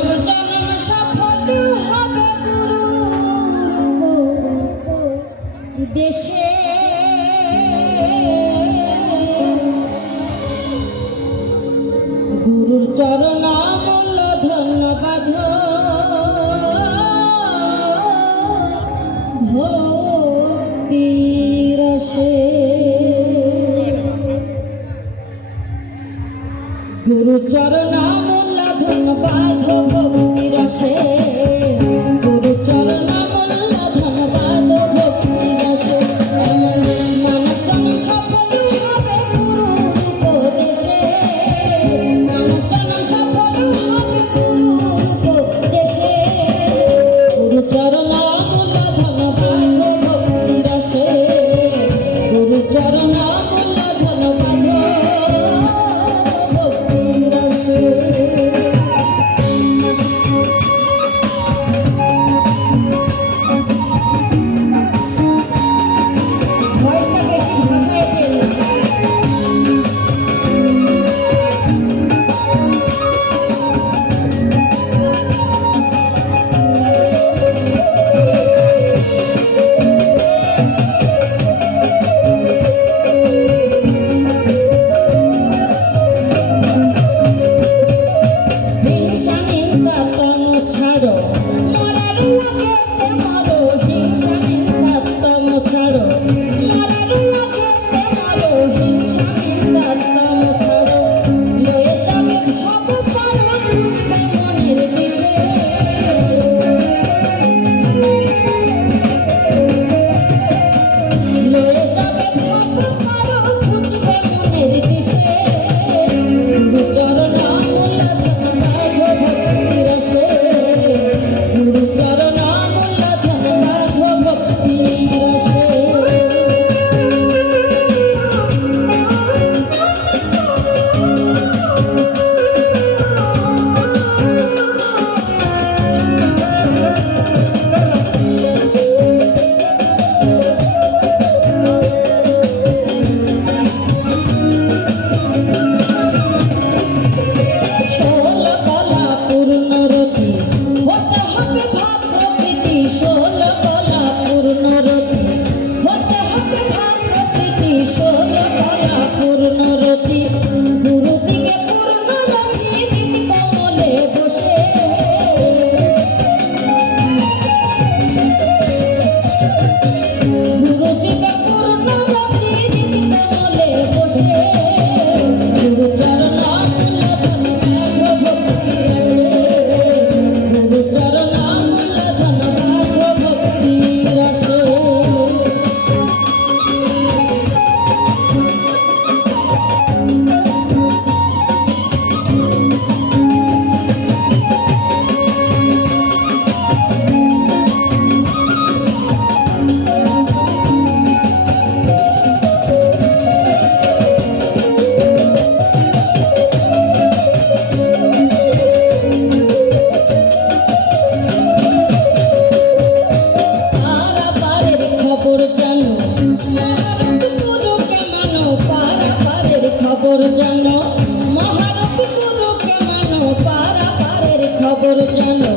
জনম জনম সফল হবে গুরু দেশে। গুরুর চরণ মূল্য ধন্যবাদ ভক্তি রসে। গুরু চরণ মূল্য ধন্যবাদ ভক্তি রসে। গুরু চরণ মূল্য ধন্যবাদ ভক্তি রসে। এমন মানব জন্ম সফল হবে গুরুর উপদেশে। মানব জন্ম সফল হবে গুরুর উপদেশে। গুরু চরণ মূল্য ধন্যবাদ ভক্তি রসে। গুরু চরণ মূল্য ধন্যবাদ ভক্তি রসে। ভয়েসটা বেশি ভাষায় দিন না। হিংসা নিন্দা তম ছাড়ো, মরার আগেতে মরো। হিংসা নিন্দা তম ছাড়ো, মরার আগেতে মরো। হিংসা নিন্দা তম ছাড়ো, লয়ে যাবে ভব পার বুঝবে মনের দিশে। লয়ে যাবে ভব পার বুঝবে মনের দিশে। গুরু চরণ মূল্য ধন্যবাদ ভক্তি রসে। গুরু চরণ মূল্য ধন্যবাদ ভক্তি রসে। ষোল কলা পূর্ণরতি হতে হবে ভাব প্রকৃতি। ষোল কলা পূর্ণরতি হতে হবে ভাব প্রকৃতি। ষোল কলা পূর্ণরতি গুরু দিকে পূর্ণরতি দিদি কমলে বসে। গুরু দিকে পূর্ণরতি দিদি কমলে বসে। গুরু চরণ মূল্য ধন্যবাদ ভক্তি রসে। গুরু চরণ মূল্য ধন্যবাদ ভক্তি রসে। পারাপারের খবর জানো, মহারূপ গুরুকে মানো। পারাপারের খবর জানো, মহারূপ গুরুকে মানো। পারাপারের খবর জানো।